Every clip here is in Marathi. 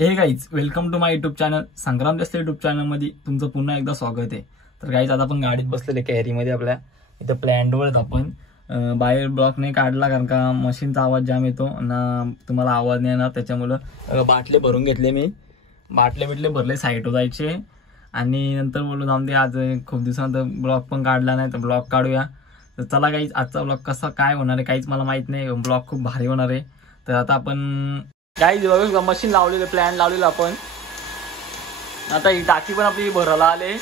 हे guys, welcome to my YouTube channel. Sangram जास्त युट्यूब चॅनलमध्ये तुमचं पुन्हा एकदा स्वागत आहे. तर गाईज, आता आपण गाडीत बसलेले कॅरीमध्ये आपल्या इथं प्लॅन्टवर आपण बाहेर ब्लॉक नाही काढला कारण का मशीनचा आवाज जाम येतो ना, तुम्हाला आवाज नाही येणार. त्याच्यामुळं बाटले भरून घेतले मी, बाटले भरले साईडवर जायचे आणि नंतर बोललो जाऊन दे, आज खूप दिवसानंतर ब्लॉग पण काढला नाही तर ब्लॉग काढूया. तर चला गाईज, आजचा ब्लॉग कसा काय होणार आहे काहीच मला माहित नाही. ब्लॉग खूप भारी होणार आहे. तर आता आपण गाईज बघा मशीन लावलेलं, प्लॅन लावलेलं आपण. आता ही टाकी पण आपली भरायला आले,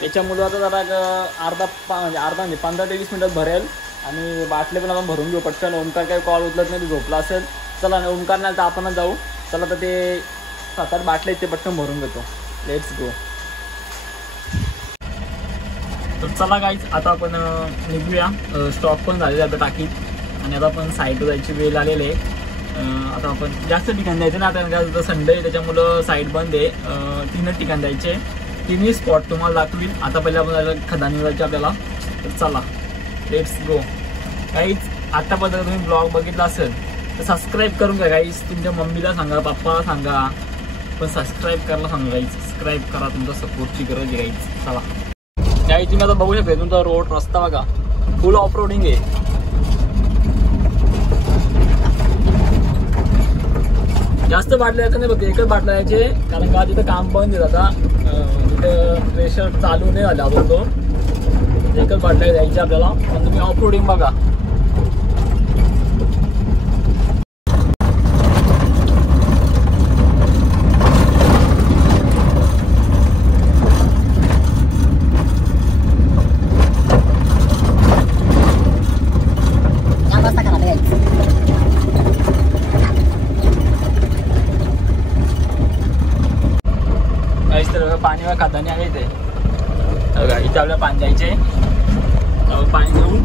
त्याच्यामुळे आता जरा अर्धा 15 ते 20 मिनिटात भरेल आणि बाटले पण आपण भरून घेऊ पटकन. ओमकार काही कॉल उचलत नाही, तो झोपला असेल. चला ना, ओमकार नाही तर आपणच जाऊ. चला तर ते 7-8 बाटले ते पटकन भरून घेतो. Let's go. तर चला गाईज, आता आपण निघूया. स्टॉक पण झालेला आता टाकीत आणि आता आपण साईडवर जायची वेळ आलेली आहे. आता आपण जास्त ठिकाण जायचं ना, आता संडे त्याच्यामुळं साईड बंद आहे. 3 ठिकाण जायचे, 3 स्पॉट तुम्हाला दाखवील. आता पहिले आपण खदानी जायचे आपल्याला. तर चला लेट्स गो. काहीच आतापर्यंत तुम्ही ब्लॉग बघितला असेल तर सबस्क्राईब करून घ्या गाईज. तुमच्या मम्मीला सांगा, पप्पाला सांगा, पण सबस्क्राईब करायला सांगा गाईज. सबस्क्राईब करा, तुमचा सपोर्टची गरज आहे गाईज. चला गाईज, तुम्ही आता बघू शकता तुमचा रोड रस्ता बघा, फुल ऑफ रोडिंग आहे. जास्त बाटल्या यायचं नाही, बघ एकच बाटल्या यायचे कारण का तिथं काम बंद आहे. आता तिथं प्रेशर चालू नाही झाला आपण, तो एकच बाटल्या द्यायची आपल्याला. पण तुम्ही ऑफ रोडिंग बघा. पाणी वा खातानी आहे ते बघा, इथे आपल्याला पाणी द्यायचे. पाणी घेऊन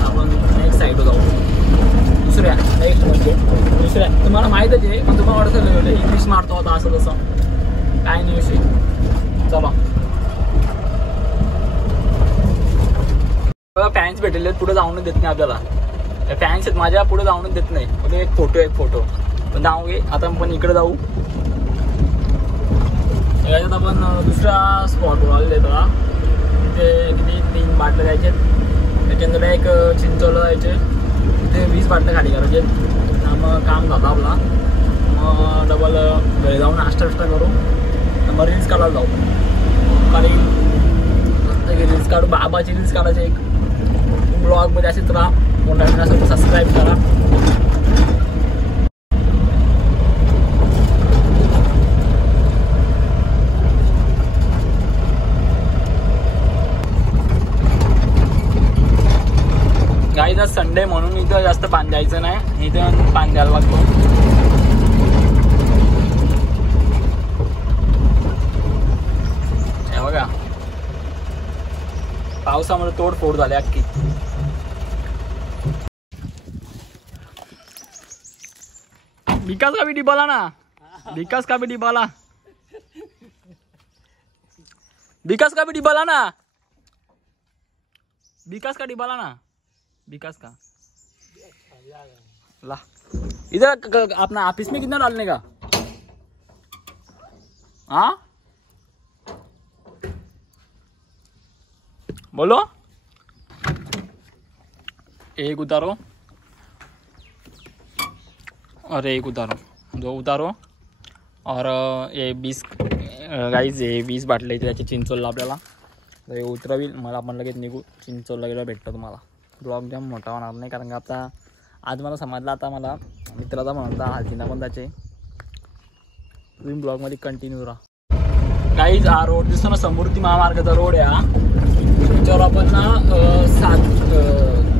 आपण नेक्स्ट साईडवर जाऊ. नेक्स्ट म्हणजे दुसऱ्या तुम्हाला माहीतच आहे, पण तुम्हाला वाटतं इंग्लिश मारतो आता असं तसं काय नाही विषय. चला बघा, फॅन्स भेटले पुढे जाऊनच देत नाही आपल्याला. फॅन्स आहेत माझ्या, पुढे जाऊनच देत नाही. म्हणजे एक फोटो पण जाऊ घे. आता आपण इकडे जाऊ. याच्यात आपण दुसरा स्पॉटवर आलेले बघा. तिथे किती 3 बाटल्या द्यायचे, त्याच्यानंतर एक चिंचोला जायचे. तिथे 20 बाटल्या खाली करायचे. मग काम झालं आपला. मग डबल घरी जाऊन नाश्ता करू. मग रील्स काढायला जाऊ. कारण रील्स काढू, बाबाची रील्स काढायचे. एक ब्लॉगमध्ये असेच राहा. मोठा असेल तर सबस्क्राईब करा. गाईज, आज संडे म्हणून इथं जास्त पाणी द्यायचं नाही. इथं पाणी द्यायला लागतो. हे बघा, पावसामुळे तोडफोड झाली अख्खी. विकास का भी डिबाला ना, विकास का भी डिबाला, विकास का भी डिबाला ना, विकास का डिबाला ना, विकास का ला. इधर अपना ऑफिस में कितना डालने का? हाँ बोलो. एक उतारो और एक उतारो, 2 उतारो. और ये 20 गाईज, ये 20 बाटले त्याची चिंचोलला आपल्याला. तर हे उतरवील मला, आपण लगेच निघू. चिंचोलला गेला भेटतो तुम्हाला. ब्लॉग जाम मोठा होणार नाही कारण का आता आज मला समजलं. आता मला मित्राचा म्हणता हलतीना पण त्याचे. तुम्ही ब्लॉगमध्ये कंटिन्यू राहा. गाईज, हा रोड दिसतो ना, समृद्धी महामार्गाचा रोड आहे हा. त्याच्यावर आपण ना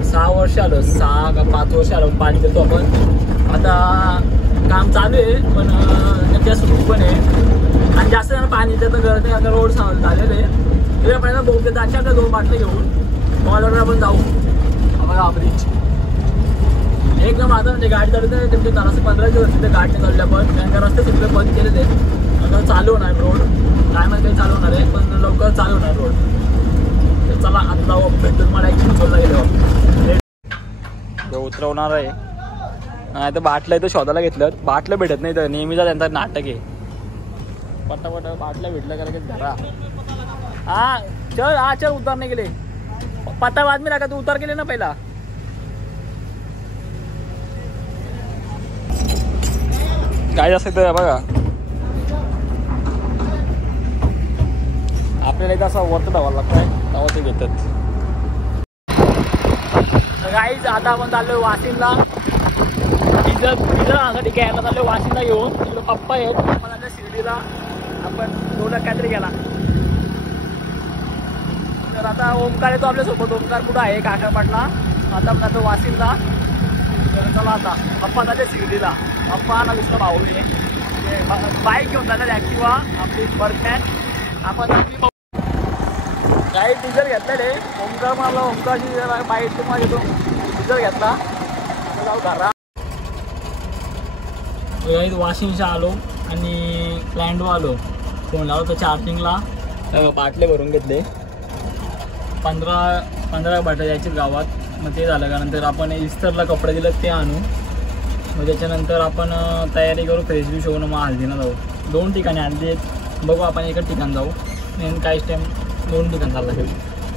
6 वर्ष आलं, 6 का 5 वर्ष आलं पाणी देतो आपण. आता काम चालू आहे पण नक्की सुरू पण आहे आणि जास्त जण पाणी देतं गरज नाही. आता रोड झालेलं आहे. तिथे पहिला बोलते त्याच्या 2 बाटल्या घेऊन मॉलवर आपण जाऊ. बघा ब्रिज एकदम. आता म्हणजे गाडी चालवते त्यांचे 15 दिवस तिथे गाडी निघाल्या, पण त्यांच्या रस्ते तिकडे बंद केले. ते आता चालू होणार रोड. काय माहिती काही चालू होणार आहे, पण लवकर चालू होणार रोड. तर चला आता जाऊ. भेटून मला एक चिंचोलला गेलो उतरवणार आहे. नाही तर बाटलं इथं शोधायला घेतलं, बाटलं भेटत नाही तर नेहमीचा त्यांचा नाटक आहे. पटापट बाटलं भेटलं का लगेच धरा. हा चल उतार नाही गेले, पत्ता बाद मी टाका, तू उतार केले ना पहिला. काय असेल तर बघा आपल्याला इथं असं वरत धावायला लागतंय, तेव्हा ते घेतात. गाईज आता आपण चाललोय वाशिमला, डिझल घ्यायला चाललोय वाशिमला घेऊन. तिकडे पप्पा आहेत, आपण शिर्डीला आपण 2 लाख काहीतरी गेला. तर आता ओमकार येतो आपल्यासोबत. ओमकार कुठं आहे काकापाटला, आता आपण जातो वाशिमला. तर चला आता पप्पा जाते शिर्डीला. पप्पा ना दुसरा भाऊ बाईक घेऊन जातात ॲक्टिवा आपली बर्थमॅन. आपण काही डिझेल घेतलेले. ओमकार मला ओमकारची बाईक तुम्हाला घेतो डिझेल घेतला. जाऊ घरा. वाशिमच्या आलो आणि प्लॅन्टवर आलो. फोन लावलो तर चार्जिंगला. बाटले भरून घेतले. 15 बाटल्या जायचे गावात. मग ते झालं का नंतर आपण इस्टरला कपडे दिले ते आणू. मग त्याच्यानंतर आपण तयारी करू, फ्रेश बिश होऊन मग हल्दीला जाऊ. 2 ठिकाणी हल्दी आहेत, बघू आपण एकच ठिकाण जाऊ. आणि काहीच टाईम 2 ठिकाण चालला घेऊ.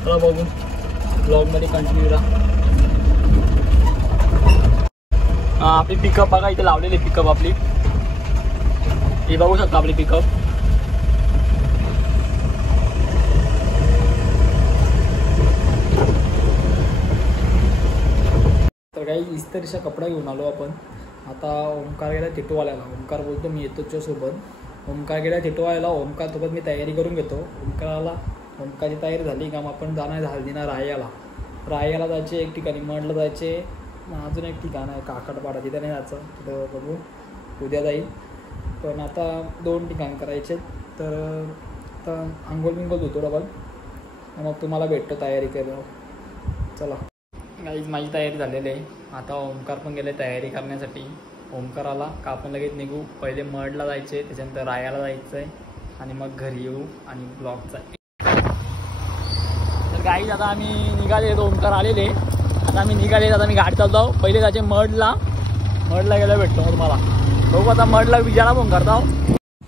चला बघू, ब्लॉगमध्ये कंटिन्यू राहा. आपली पिकअप बघा इथे लावलेली पिकअप आपली, हे बघू शकता आपली पिकअप. तर काही इस्त्रीचा कपडा घेऊन आलो आपण. आता ओमकार गेला टिटोवाल्याला. ओमकार बोलतो मी येतो तुझ्यासोबत. ओमकार गेला टिटोवाल्याला. ओमकार सोबत मी तयारी करून घेतो. ओमकाराला ओमकारची तयारी झाली का मग आपण जाणार हल्दीना राहायला जायचे एक ठिकाणी, मडला जायचे. अजून एक ठिकाण आहे काकडपाडा, तिथे नाही जायचं, तिथं बघू उद्या जाईल. पण आता 2 ठिकाण करायचे. तर आता आंघोळ बिंगोल धुतो डबल, मग तुम्हाला भेटतो तयारी करून. चला गाईज माझी तयारी झालेली आहे. आता ओमकार पण गेले तयारी करण्यासाठी. ओमकार आला का आपण लगेच निघू. पहिले मडला जायचे, त्याच्यानंतर रायाला जायचं आहे आणि मग घरी येऊ आणि ब्लॉगचा. तर गाईज आता आम्ही निघाले, ओमकार आलेले. आता आम्ही निघाले, आता मी गाडी चालतो. पहिले जायचे मडला गेला भेटतो मग तुम्हाला. बघू आता मडला विचारा फोन करता.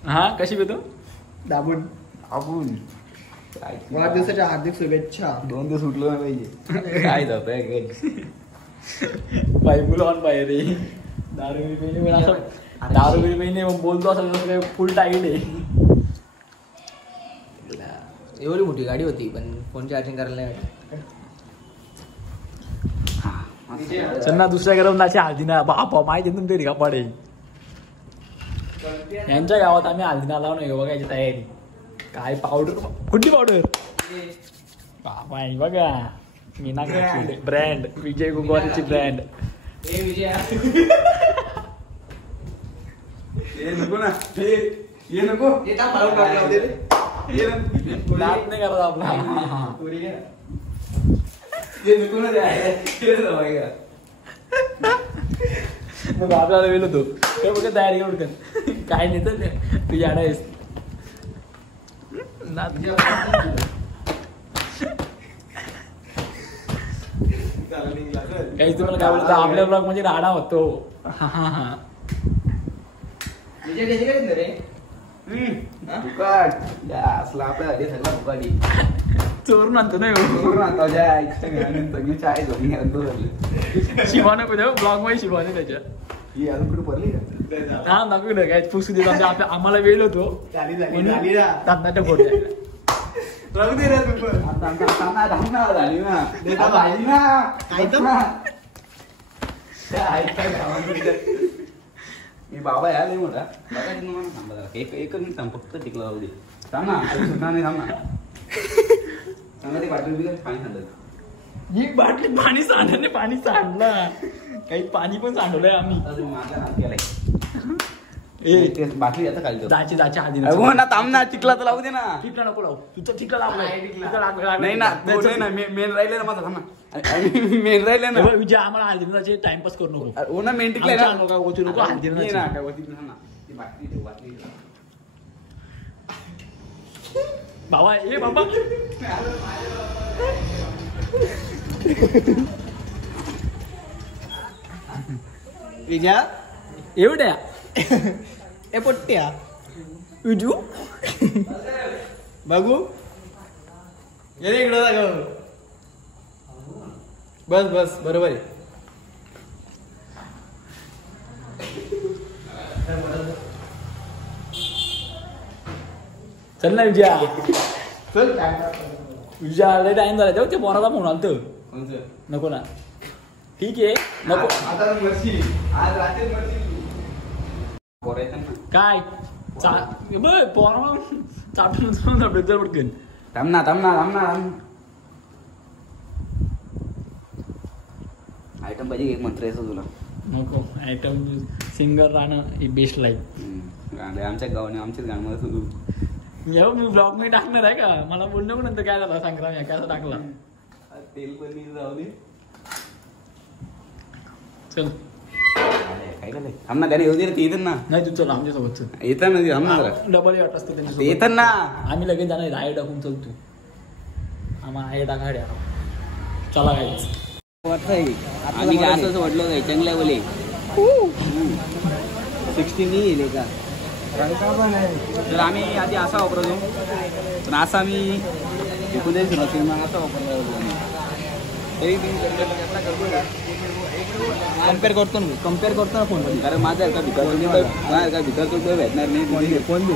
हां कशी भेटतो दाबून आपण वाढदिवसाच्या हार्दिक शुभेच्छा. 2 दिवस उठलो नाही पाहिजे. काय जातंय बायबुल ऑन बाहेर दारू बिरी असं दारू बिरी बोलतो असं फुल टाईट आहे. एवढी मोठी गाडी होती पण फोन चार्जिंग करायला नाही. चन्ना दुसऱ्या गरमनाची हल्दीना बापा माहिती तुमच्या रिका पडे. यांच्या गावात आम्ही हल्दीना लावून बघायची तयारी. काय पावडर, कुठली पावडर बाबा बघा. मीनाक्षी ब्रँड, विजय गुगवारीची ब्रँड. नको ना ये नको नाच नाही करत आपला. आपल्याला वेळ होतो ते बघा तयारी करून काय नाही तर तू याडा आहेस. काही तुम्हाला काय बोलतो आपल्या ब्लॉग म्हणजे राडा होतो. चोरून आणतो नाही शिवाने कुठे ब्लॉग मध्ये शिवाने त्याच्या हा नको ना काय पुसू देतो. आम्हाला वेळ होतो तांदळाच्या फोड बाबा यार मोठा बघा एक मिनिट थांब फक्त टिकला जाऊ दे. थांब ना नाही थांब ना सांगा ते बाटली पाणी सांडलं. ही बाटली पाणी सांडलं पाणी सांडलं काही पाणी पण सांडवलंय आम्ही. माझा हात गेलाय बाटली आता खाली जायची आधी ना थांब ना चिखला तर लावू दे ना. चिखला नको लावू तुझं चिखला लावलाय नाही ना मेन राहिले ना माझा थांब ना मेन राहिले ना विजय आम्हाला हल्दीनाचे टाइमपास करू नको. हो ना मेन टिकलाय ना नको हल्दीना ना काय होती ना ती बाटली बाबा ए बाबा विजा एवढ्या ए पोट्ट्या उजू बघू ये रे इकडं दाखव बस बस बरोबर आहे चल ना विजया चल विजया लय टाइम झाला तेव्हा ते पोराचा फोन आलतो कोणचं? नको ना ठीक आहे नको आता मरशील. आज रात्री मरशील. पोरं येतात ना. काय बघ पोरा चाटून चालून आपलं पटकन थांब ना थांब ना थांब ना थांब. आयटम पाहिजे एक मंत्र यायचं तुला. नको आयटम सिंगर राहणं ही बेस्ट लाईफ गाणे आमच्या गावाने आमच्याच गाणं सुरू. जेव्हा मी ब्लॉग मी टाकणार आहे का मला बोलणं पण नंतर काय झालं संक्राम या काय टाकला तेल पण जाऊ दे. चल काय झालंय थांब ना त्याने येऊ दे रे, ते येतात ना. नाही तू चल आमच्यासोबत चल येतात ना ते, थांब ना जरा. डबल वाट असतं ते त्यांच्यासोबत येतात ना. आम्ही लगेच जाणार आहे टाकून चल तू आम्हाला आहे टाका चला काय आम्ही काय असंच वाटलो काय चांगल्या बोले 60 नाही येईल का तर आम्ही आधी असा वापरतो पण असा आम्ही एकोणीस सुरुवात मग असा वापरला तरी कम्पेअर करतो ना फोन कारण माझा का भिकार भिकार भेटणार नाही कोण